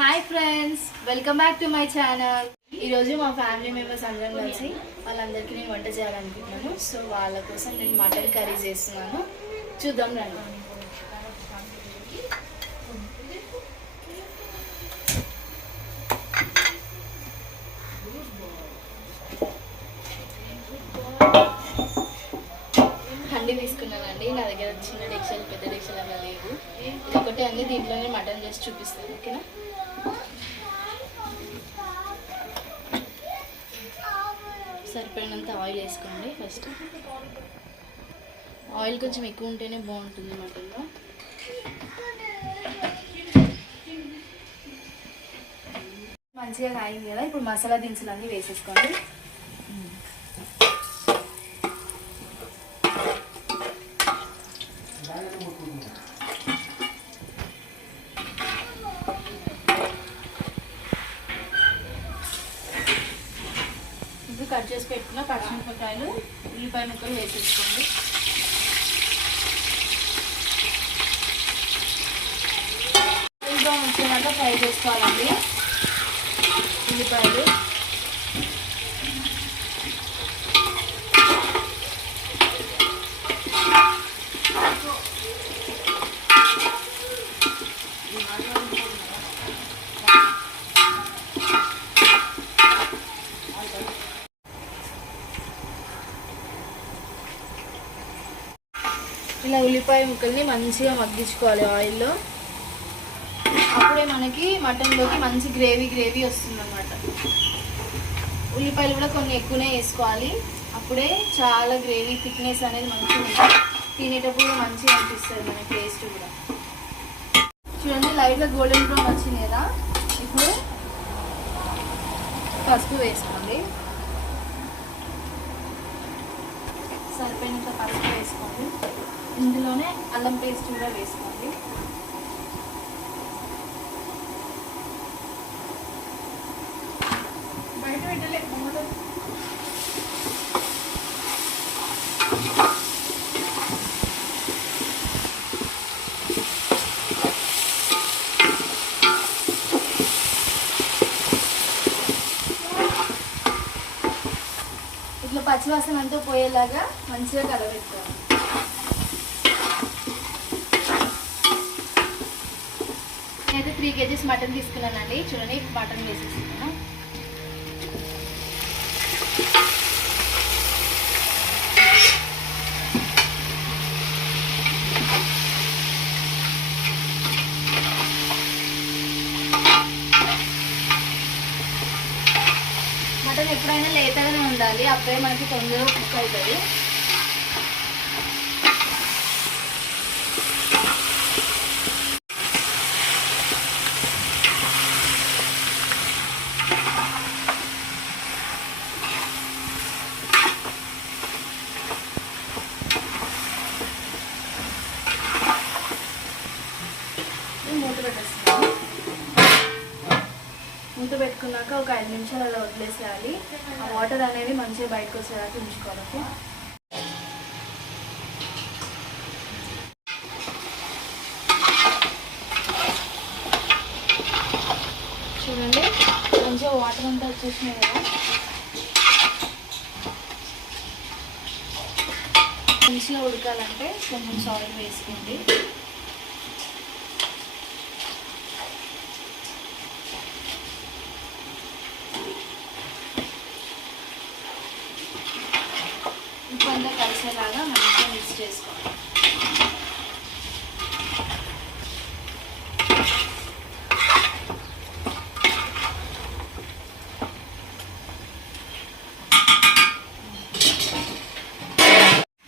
Hi friends, welcome back to my channel. ఈరోజు మా family members అందరం కలిసి వాళ్ళందరికీ నేను వంట చేయాలనుకుంటున్నాను. సో వాళ్ళ కోసం నేను మటన్ కర్రీ చేస్తున్నాను. చూద్దాం రండి. హండి తీసుకున్నానండి. నా దగ్గర చిన్న డెక్షల్ పెద్ద డెక్షల్ అలా లేవు. ఇది ఒకటి అన్ని దీంట్లోనే మటన్ చేసి చూపిస్తాను. ఓకేనా? సరిపడినంత ఆయిల్ వేసుకోండి. ఫస్ట్ ఆయిల్ కొంచెం ఎక్కువ ఉంటేనే బాగుంటుంది మటన్లో. మంచిగా కాయింది కదా, ఇప్పుడు మసాలా దినుసులు అన్నీ వేసేసుకోండి. కట్ చేసి పెట్టుకున్న పచ్చిమిరపకాయలు, ఉల్లిపాయ ముక్కలు వేసేసుకోండి. ఇంకా వచ్చేదాకా ఫ్రై చేసుకోవాలండి. ఉల్లిపాయలు ఇలా ఉల్లిపాయ ముక్కల్ని మంచిగా మగ్గించుకోవాలి ఆయిల్లో. అప్పుడే మనకి మటన్లోకి మంచి గ్రేవీ వస్తుంది అన్నమాట. ఉల్లిపాయలు కూడా కొన్ని ఎక్కువనే వేసుకోవాలి. అప్పుడే చాలా గ్రేవీ థిక్నెస్ అనేది మంచిగా ఉంటుంది. తినేటప్పుడు మంచిగా అనిపిస్తుంది మన టేస్ట్ కూడా. చూడండి, లైట్గా గోల్డెన్ బ్రౌన్ వచ్చింది కదా. ఇప్పుడు పసుపు వేసుకోండి. సరిపోయినంత పసుపు వేసుకోండి. ఇందులోనే అల్లం పేస్ట్ కూడా వేసుకోండి. బయట పెట్టలే ఇట్లా పచ్చివాసన అంతా పోయేలాగా మంచిగా కలబెట్టుకోవాలి. నేనైతే 3 kgs మటన్ తీసుకున్నానండి. చూడండి, మటన్ వేసేసుకున్నాను. మటన్ ఎప్పుడైనా లేతగానే ఉండాలి, అప్పుడే మనకి తొందరగా కుక్ అవుతుంది. మూత పెట్టుకున్నాక ఒక 5 నిమిషాలు అలా వదిలేసేయాలి. ఆ వాటర్ అనేవి మంచిగా బయటకు వచ్చేదాకా ఉంచుకోవాలి. చూడండి, మంచిగా వాటర్ అంతా వచ్చేసినాయి కదా. మంచిగా ఉడకాలంటే కొంచెం సాల్ట్ వేసుకోండి. ఉప్పంతా కలిసేలాగా మంచిగా మిక్స్ చేసుకోవాలి.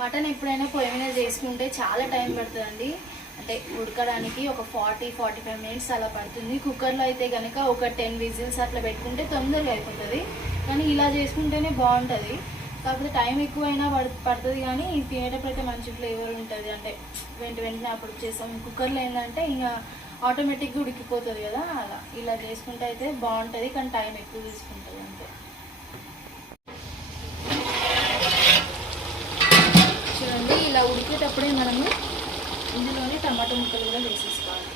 మటన్ ఎప్పుడైనా పొయ్యి మీద చేసుకుంటే చాలా టైం పడుతుందండి. అంటే ఉడకడానికి ఒక 40-45 మినిట్స్ అలా పడుతుంది. కుక్కర్లో అయితే కనుక ఒక 10 విజిల్స్ అట్లా పెట్టుకుంటే తొందరగా అయిపోతుంది. కానీ ఇలా చేసుకుంటేనే బాగుంటుంది. కాకపోతే టైం ఎక్కువైనా పడుతుంది, కానీ తినేటప్పుడు అయితే మంచి ఫ్లేవర్ ఉంటుంది. అంటే వెంటనే అప్పుడు చేస్తాం. కుక్కర్లో ఏంటంటే ఇంకా ఆటోమేటిక్గా ఉడికిపోతుంది కదా. అలా ఇలా చేసుకుంటే అయితే బాగుంటుంది, కానీ టైం ఎక్కువ తీసుకుంటుంది అంతే. చూడండి, ఇలా ఉడికేటప్పుడే మనము ఇందులోనే టమాటో ముక్కలు కూడా వేసేసుకోవాలి.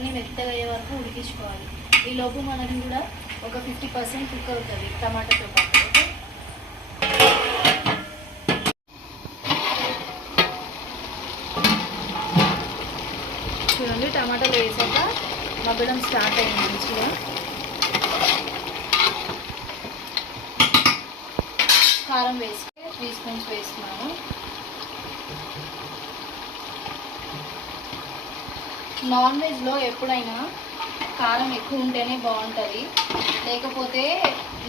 మసాలాలన్నీ మెత్తగా అయ్యే వరకు ఉడికించుకోవాలి. ఈలోపు మనకి కూడా ఒక 50% కుక్ అవుతుంది టమాటాతో పాటు. ఓకే, చూడండి టమాటాలు వేసాక మగ్గడం స్టార్ట్ అయింది మంచిగా. కారం వేసుకొని 3 స్పూన్స్ వేస్తున్నాను. నాన్ వెజ్లో ఎప్పుడైనా కారం ఎక్కువ ఉంటేనే బాగుంటుంది, లేకపోతే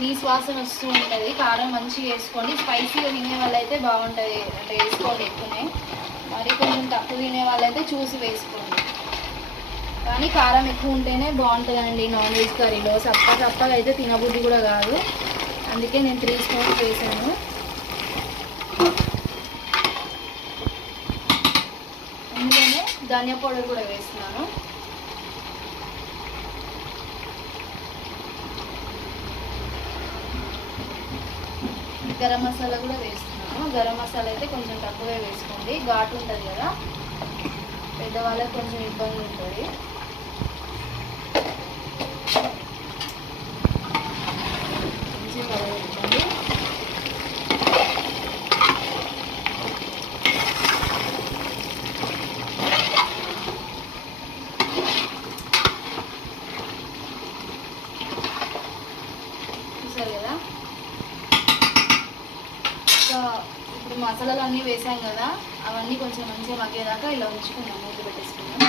నీసు వాసన వస్తూ ఉంటుంది. కారం మంచిగా వేసుకోండి. స్పైసీగా తినే వాళ్ళైతే బాగుంటుంది, అంటే వేసుకోండి ఎక్కువనే. మరి కొంచెం తక్కువ తినే వాళ్ళైతే చూసి వేసుకోండి. కానీ కారం ఎక్కువ ఉంటేనే బాగుంటుందండి నాన్ వెజ్ కర్రీలో. చప్పగా అయితే తినబుద్ధి కూడా కాదు. అందుకే నేను 3 స్పూన్స్ వేసాను. అందులోనే ధనియా పౌడర్ కూడా వేస్తున్నాను. గరం మసాలా కూడా వేస్తున్నాను. గరం మసాలా అయితే కొంచెం తక్కువగా వేసుకోండి, ఘాటు ఉంటుంది కదా, పెద్దవాళ్ళకి కొంచెం ఇబ్బంది ఉంటుంది. మంచిగా కలగండి. చూసారు కదా, ఇప్పుడు మసాలాలు అన్నీ వేసాం కదా, అవన్నీ కొంచెం మంచిగా మగ్గేదాకా ఇలా ఉంచుకుందాం, మూత పెట్టేసుకుందాం.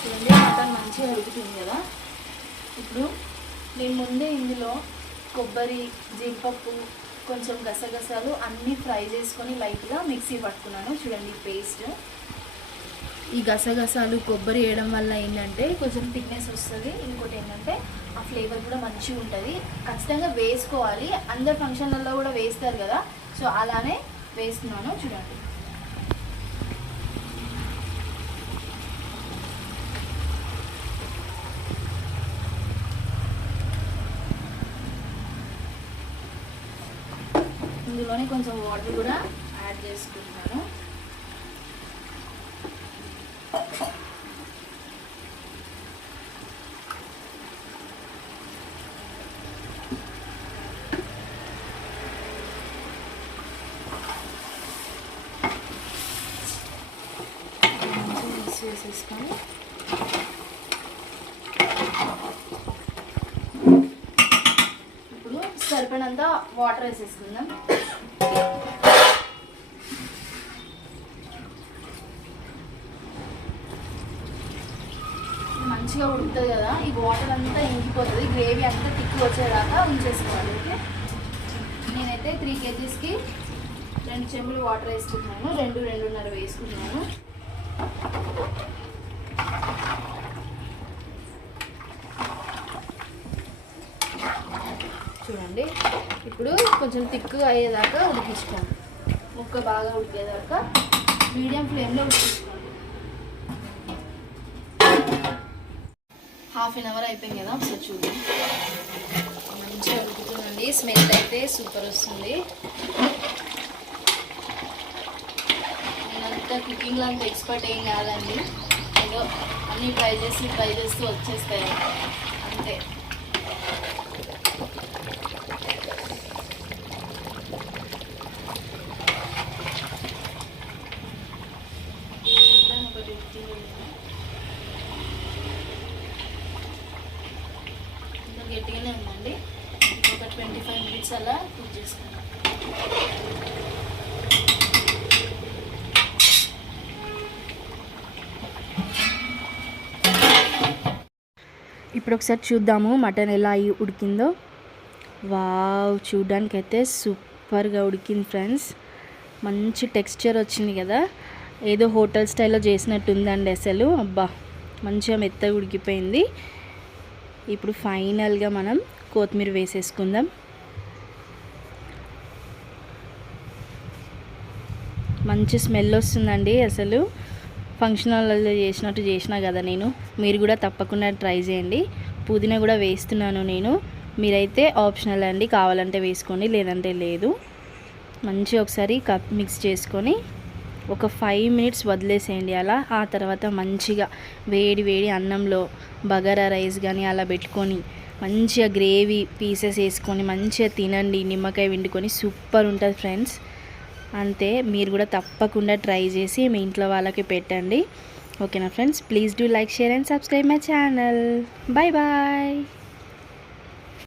చూడండి మటన్ మంచిగా ఉడుకుతుంది కదా. ఇప్పుడు నేను ముందే ఇందులో కొబ్బరి, జీడిపప్పు, కొంచెం గసగసాలు అన్నీ ఫ్రై చేసుకొని లైట్గా మిక్సీ పట్టుకున్నాను. చూడండి పేస్ట్. ఈ గసగసాలు కొబ్బరి వేయడం వల్ల ఏంటంటే కొంచెం థిక్నెస్ వస్తుంది. ఇంకోటి ఏంటంటే ఆ ఫ్లేవర్ కూడా మంచిగా ఉంటుంది. ఖచ్చితంగా వేసుకోవాలి, అందరు ఫంక్షన్లలో కూడా వేస్తారు కదా, సో అలానే వేస్తున్నాను. చూడండి ఇందులోనే కొంచెం వాటర్ కూడా యాడ్ చేసుకుంటున్నాను. వేసేసుకొని ఇప్పుడు సరిపడినంత వాటర్ వేసేసుకుందాం. మంచిగా ఉడుకుతుంది కదా, ఈ వాటర్ అంతా ఇంకిపోతుంది, గ్రేవీ అంతా తిక్కు వచ్చేదాకా ఉంచేసుకోవాలి. ఓకే, నేనైతే 3 kgsకి 2 చెంబులు వాటర్ వేసుకుంటున్నాను. 2-2.5 వేసుకుంటున్నాను. చూడండి ఇప్పుడు కొంచెం తిక్కుగా అయ్యేదాకా ఉడికించుకోండి. ముక్క బాగా ఉడికేదాకా మీడియం ఫ్లేమ్లో ఉడికించుకోండి. 1/2 అవర్ అయిపోయింది కదా, ఒకసారి చూద్దాం. మంచిగా ఉడుకుతుందండి, స్మెల్ అయితే సూపర్ వస్తుంది. నేనంతా కుకింగ్లో అంత ఎక్స్పర్ట్ ఏం కాదండి, ఏదో అన్నీ ట్రై చేస్తూ వచ్చేస్తాయి అంతే. గట్టిగానే ఉందండి, ఒక 25 minutes అలా కుక్ చేసుకుందాం. ఇప్పుడు ఒకసారి చూద్దాము మటన్ ఎలా ఉడికిందో. వావ్, చూడ్డానికి అయితే సూపర్గా ఉడికింది ఫ్రెండ్స్. మంచి టెక్స్చర్ వచ్చింది కదా, ఏదో హోటల్ స్టైల్లో చేసినట్టు ఉందండి అసలు. అబ్బా, మంచిగా మెత్తగా ఉడికిపోయింది. ఇప్పుడు ఫైనల్గా మనం కొత్తిమీర వేసేసుకుందాం. మంచి స్మెల్ వస్తుందండి అసలు. ఫంక్షన్ హాల్లో చేసినట్టు చేసినా కదా నేను, మీరు కూడా తప్పకుండా ట్రై చేయండి. పుదీనా కూడా వేస్తున్నాను నేను. మీరైతే ఆప్షనల్ అండి, కావాలంటే వేసుకోండి లేదంటే లేదు. మంచిగా ఒకసారి మిక్స్ చేసుకొని ఒక 5 మినిట్స్ వదిలేసేయండి అలా. ఆ తర్వాత మంచిగా వేడి వేడి అన్నంలో బగారా రైస్ కానీ అలా పెట్టుకొని మంచిగా గ్రేవీ పీసెస్ వేసుకొని మంచిగా తినండి, నిమ్మకాయ పిండుకొని. సూపర్ ఉంటుంది ఫ్రెండ్స్. అంతే, మీరు కూడా తప్పకుండా ట్రై చేసి మీ ఇంట్లో వాళ్ళకి పెట్టండి. ఓకేనా friends, please do like, share and subscribe my channel. Bye bye.